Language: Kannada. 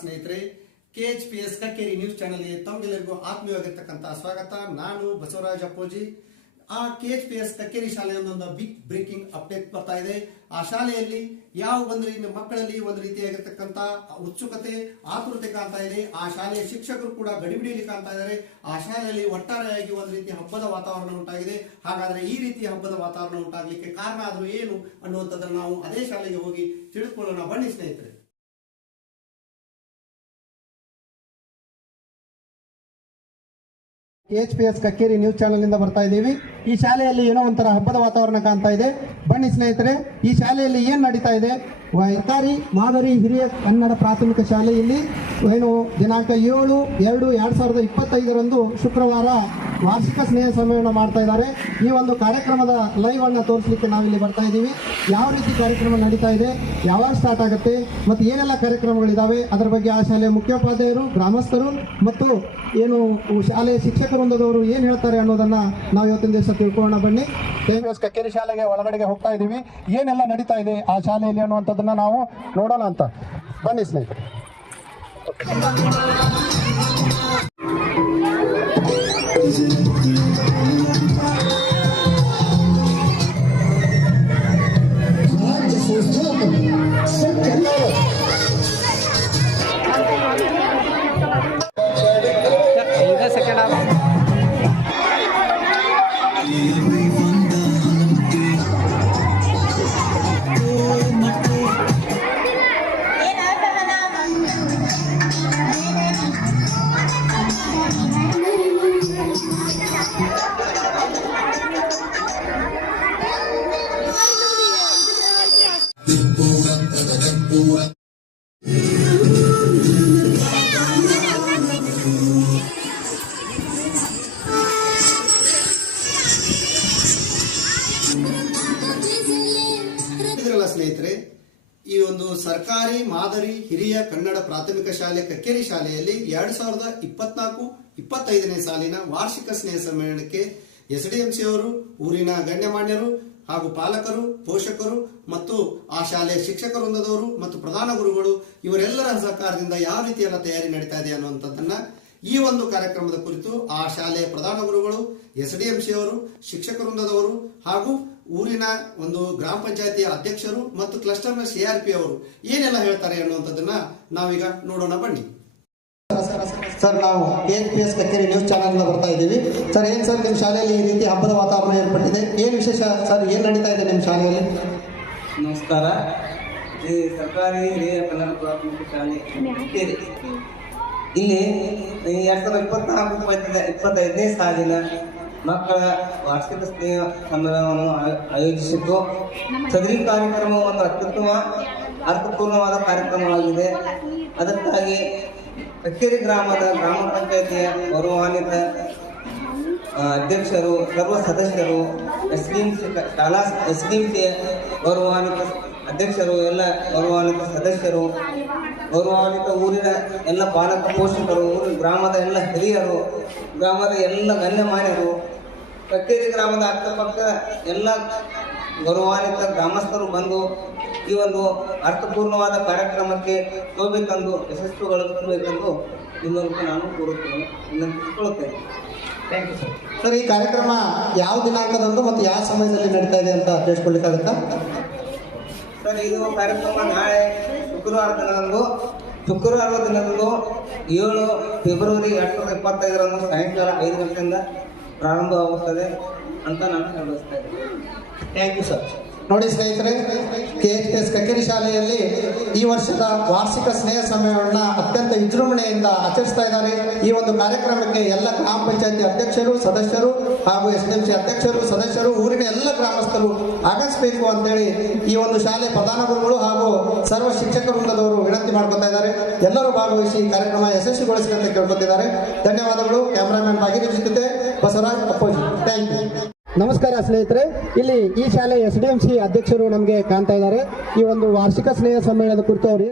ಸ್ನೇಹಿತರೆ, KHPS ಕಕ್ಕೇರಿ ನ್ಯೂಸ್ ಚಾನೆಲ್ಗೆ ತಮಗೆಲ್ಲರಿಗೂ ಆತ್ಮೀಯವಾಗಿರ್ತಕ್ಕಂಥ ಸ್ವಾಗತ. ನಾನು ಬಸವರಾಜ ಅಪ್ಪೋಜಿ. KHPS ಕಕ್ಕೇರಿ ಶಾಲೆಯೊಂದೊಂದು ಬಿಗ್ ಬ್ರೇಕಿಂಗ್ ಅಪ್ಡೇಟ್ ಬರ್ತಾ ಇದೆ. ಆ ಶಾಲೆಯಲ್ಲಿ ಮಕ್ಕಳಲ್ಲಿ ಒಂದು ರೀತಿಯಾಗಿರ್ತಕ್ಕಂಥ ಉತ್ಸುಕತೆ, ಆತುರತೆ ಕಾಣ್ತಾ ಇದೆ. ಆ ಶಾಲೆಯ ಶಿಕ್ಷಕರು ಕೂಡ ಗಡಿಬಿಡಿಯಲ್ಲಿ ಕಾಣ್ತಾ ಇದ್ದಾರೆ. ಆ ಶಾಲೆಯಲ್ಲಿ ಒಟ್ಟಾರೆಯಾಗಿ ಒಂದು ರೀತಿಯ ಹಬ್ಬದ ವಾತಾವರಣ ಉಂಟಾಗಿದೆ. ಹಾಗಾದ್ರೆ ಈ ರೀತಿಯ ಹಬ್ಬದ ವಾತಾವರಣ ಉಂಟಾಗಲಿಕ್ಕೆ ಕಾರಣ ಆದ್ರೂ ಏನು ಅನ್ನುವಂಥದ್ದನ್ನು ನಾವು ಅದೇ ಶಾಲೆಗೆ ಹೋಗಿ ತಿಳಿದುಕೊಳ್ಳೋಣ. ಬನ್ನಿ ಸ್ನೇಹಿತರೆ. KHPS ಕಕ್ಕೇರಿ ನ್ಯೂಸ್ ಚಾನೆಲ್ ನಿಂದ ಬರ್ತಾ ಇದ್ದೀವಿ. ಈ ಶಾಲೆಯಲ್ಲಿ ಏನೋ ಒಂಥರ ಹಬ್ಬದ ವಾತಾವರಣ ಕಾಣ್ತಾ ಇದೆ. ಬನ್ನಿ ಸ್ನೇಹಿತರೆ, ಈ ಶಾಲೆಯಲ್ಲಿ ಏನ್ ನಡೀತಾ ಇದೆ? ಸರ್ಕಾರಿ ಮಾದರಿ ಹಿರಿಯ ಕನ್ನಡ ಪ್ರಾಥಮಿಕ ಶಾಲೆಯಲ್ಲಿ ದಿನಾಂಕ 7/2/2025 ಶುಕ್ರವಾರ ವಾರ್ಷಿಕ ಸ್ನೇಹ ಸಮ್ಮೇಳನ ಮಾಡ್ತಾ ಇದ್ದಾರೆ. ಈ ಒಂದು ಕಾರ್ಯಕ್ರಮದ ಲೈವ್ ಅನ್ನ ತೋರಿಸಲಿಕ್ಕೆ ನಾವಿಲ್ಲಿ ಬರ್ತಾ ಇದ್ದೀವಿ. ಯಾವ ರೀತಿ ಕಾರ್ಯಕ್ರಮ ನಡೀತಾ ಇದೆ, ಯಾವಾಗ ಸ್ಟಾರ್ಟ್ ಆಗುತ್ತೆ ಮತ್ತು ಏನೆಲ್ಲ ಕಾರ್ಯಕ್ರಮಗಳಿದಾವೆ ಅದರ ಬಗ್ಗೆ ಆ ಶಾಲೆಯ ಮುಖ್ಯೋಪಾಧ್ಯಾಯರು, ಗ್ರಾಮಸ್ಥರು ಮತ್ತು ಶಾಲೆಯ ಶಿಕ್ಷಕ ವೃಂದದವರು ಏನು ಹೇಳ್ತಾರೆ ಅನ್ನೋದನ್ನ ನಾವು ಇವತ್ತಿನ ದಿವಸ ತಿಳ್ಕೊಳ್ಳೋಣ. ಬನ್ನಿ. KHPS ಕಕ್ಕೇರಿ ಶಾಲೆಗೆ ಒಳಗಡೆಗೆ ಹೋಗ್ತಾ ಇದ್ದೀವಿ. ಏನೆಲ್ಲ ನಡೀತಾ ಇದೆ ಆ ಶಾಲೆಯಲ್ಲಿ ಅನ್ನುವಂಥದ್ದನ್ನ ನಾವು ನೋಡೋಣ ಅಂತ. ಬನ್ನಿ ಸ್ನೇಹಿತರೆ. ಸ್ನೇಹಿತರೆ, ಈ ಒಂದು ಸರ್ಕಾರಿ ಮಾದರಿ ಹಿರಿಯ ಕನ್ನಡ ಪ್ರಾಥಮಿಕ ಶಾಲೆ ಕಕ್ಕೇರಿ ಶಾಲೆಯಲ್ಲಿ 2024-25ನೇ ಸಾಲಿನ ವಾರ್ಷಿಕ ಸ್ನೇಹ ಸಮ್ಮೇಳನಕ್ಕೆ SDMC ಅವರು, ಊರಿನ ಗಣ್ಯಮಾನ್ಯರು ಹಾಗೂ ಪಾಲಕರು, ಪೋಷಕರು ಮತ್ತು ಆ ಶಾಲೆಯ ಶಿಕ್ಷಕ ವೃಂದದವರು ಮತ್ತು ಪ್ರಧಾನ ಗುರುಗಳು ಇವರೆಲ್ಲರ ಸಹಕಾರದಿಂದ ಯಾವ ರೀತಿಯೆಲ್ಲ ತಯಾರಿ ನಡೀತಾ ಇದೆ ಅನ್ನುವಂಥದ್ದನ್ನ ಈ ಒಂದು ಕಾರ್ಯಕ್ರಮದ ಕುರಿತು ಆ ಶಾಲೆಯ ಪ್ರಧಾನ ಗುರುಗಳು, SDMC ಅವರು, ಶಿಕ್ಷಕ ವೃಂದದವರು ಹಾಗೂ ಊರಿನ ಒಂದು ಗ್ರಾಮ ಪಂಚಾಯತಿಯ ಅಧ್ಯಕ್ಷರು ಮತ್ತು ಕ್ಲಸ್ಟರ್ನ CRP ಅವರು ಏನೆಲ್ಲ ಹೇಳ್ತಾರೆ ಅನ್ನುವಂಥದ್ದನ್ನ ನಾವೀಗ ನೋಡೋಣ. ಬನ್ನಿ ಸರ್. ನಾವು KHPS ಕಕ್ಕೇರಿ ನ್ಯೂಸ್ ಚಾನೆಲ್ ಬರ್ತಾ ಇದ್ದೀವಿ. ಸರ್, ಏನ್ ಸರ್ ನಿಮ್ಮ ಶಾಲೆಯಲ್ಲಿ ಈ ರೀತಿ ಹಬ್ಬದ ವಾತಾವರಣ ಏರ್ಪಟ್ಟಿದೆ? ಏನು ವಿಶೇಷ ಸರ್? ಏನ್ ನಡೀತಾ ಇದೆ ನಿಮ್ಮ ಶಾಲೆಯಲ್ಲಿ? ನಮಸ್ಕಾರ. ಈ ಸರ್ಕಾರಿ ಹಿರಿಯ ಕನ್ನಡ ಪ್ರಾಥಮಿಕ ಶಾಲೆ ಕಕ್ಕೇರಿ ಇಲ್ಲಿ 2024-25ನೇ ಸಾಲಿನ ಮಕ್ಕಳ ವಾರ್ಷಿಕ ಸ್ನೇಹ ಸಮ್ಮೇಳನವನ್ನು ಆಯೋಜಿಸಿದ್ದು, ಸದರಿ ಕಾರ್ಯಕ್ರಮ ಒಂದು ಅರ್ಥಪೂರ್ಣವಾದ ಕಾರ್ಯಕ್ರಮವಾಗಿದೆ. ಅದಕ್ಕಾಗಿ ಕಕ್ಕೇರಿ ಗ್ರಾಮದ ಗ್ರಾಮ ಪಂಚಾಯತಿಯ ಗೌರವಾನ್ವಿತ ಅಧ್ಯಕ್ಷರು, ಸರ್ವ ಸದಸ್ಯರು, ಶಾಲಾ SDMC ಗೌರವಾನ್ವಿತ ಅಧ್ಯಕ್ಷರು, ಎಲ್ಲ ಗೌರವಾನ್ವಿತ ಸದಸ್ಯರು, ಗೌರವಾನ್ವಿತ ಊರಿನ ಎಲ್ಲ ಪಾಲಕ ಪೋಷಕರು, ಊರಿನ ಗ್ರಾಮದ ಎಲ್ಲ ಹಿರಿಯರು, ಗ್ರಾಮದ ಎಲ್ಲ ಗಣ್ಯಮಾನ್ಯರು, ಕಕ್ಕೇರಿ ಗ್ರಾಮದ ಅಕ್ಕಪಕ್ಕ ಎಲ್ಲ ಗೌರವಾನ್ವಿತ ಗ್ರಾಮಸ್ಥರು ಬಂದು ಈ ಒಂದು ಅರ್ಥಪೂರ್ಣವಾದ ಕಾರ್ಯಕ್ರಮಕ್ಕೆ ಶೋಭೆ ತಂದು ಯಶಸ್ವಿಗೊಳಿಸಬೇಕೆಂದು ನಿಮ್ಮನ್ನು ನಾನು ಕೋರುತ್ತೇನೆ, ವಿನಂತಿಸಿಕೊಳ್ಳುತ್ತೇನೆ. Thank you sir. ಸರ್, ಈ ಕಾರ್ಯಕ್ರಮ ಯಾವ ದಿನಾಂಕದಂದು ಮತ್ತು ಯಾವ ಸಮಯದಲ್ಲಿ ನಡೀತಾ ಇದೆ ಅಂತ ತಿಳಿಸ್ಕೊಳ್ಲಿಕ್ಕಾಗುತ್ತಾ? ಸರ್, ಇದು ಕಾರ್ಯಕ್ರಮ ನಾಳೆ ಶುಕ್ರವಾರ ದಿನದಂದು 7 ಫೆಬ್ರವರಿ 2025 ಸಾಯಂಕಾಲ 5 ಗಂಟೆಯಿಂದ ಪ್ರಾರಂಭವಾಗುತ್ತದೆ ಅಂತ ನಾನು ಹೇಳಬಯಸ್ತಾ ಇದ್ದೇನೆ. Thank you sir. ನೋಡಿ ಸ್ನೇಹಿತರೆ, KHPS ಕಕ್ಕೇರಿ ಶಾಲೆಯಲ್ಲಿ ಈ ವರ್ಷದ ವಾರ್ಷಿಕ ಸ್ನೇಹ ಸಮ್ಮೇಳನ ಅತ್ಯಂತ ವಿಜೃಂಭಣೆಯಿಂದ ಆಚರಿಸ್ತಾ ಇದ್ದಾರೆ. ಈ ಒಂದು ಕಾರ್ಯಕ್ರಮಕ್ಕೆ ಎಲ್ಲ ಗ್ರಾಮ ಪಂಚಾಯತಿ ಅಧ್ಯಕ್ಷರು, ಸದಸ್ಯರು ಹಾಗೂ SDMC ಅಧ್ಯಕ್ಷರು, ಸದಸ್ಯರು, ಊರಿನ ಎಲ್ಲ ಗ್ರಾಮಸ್ಥರು ಆಗಮಿಸಬೇಕು ಅಂತೇಳಿ ಈ ಒಂದು ಶಾಲೆ ಪ್ರಧಾನ ಗುರುಗಳು ಹಾಗೂ ಸರ್ವ ಶಿಕ್ಷಕ ವೃಂದದವರು ವಿನಂತಿ ಮಾಡ್ಕೊತಾ ಇದ್ದಾರೆ. ಎಲ್ಲರೂ ಭಾಗವಹಿಸಿ ಕಾರ್ಯಕ್ರಮ ಯಶಸ್ವಿಗೊಳಿಸಿ ಅಂತ ಕೇಳ್ಕೊತಿದ್ದಾರೆ. ಧನ್ಯವಾದಗಳು. ಕ್ಯಾಮರಾಮನ್ ಭಾಗೀರಥಿ ಜೊತೆ ಬಸವರಾಜ್ ಅಪ್ಪೋಜಿ. Thank you. ನಮಸ್ಕಾರ ಸ್ನೇಹಿತರೆ, ಇಲ್ಲಿ ಈ ಶಾಲೆ SDMC ಅಧ್ಯಕ್ಷರು ನಮಗೆ ಕಾಣ್ತಾ ಇದ್ದಾರೆ. ಈ ಒಂದು ವಾರ್ಷಿಕ ಸ್ನೇಹ ಸಮ್ಮೇಳನದ ಕುರಿತು ಅವರು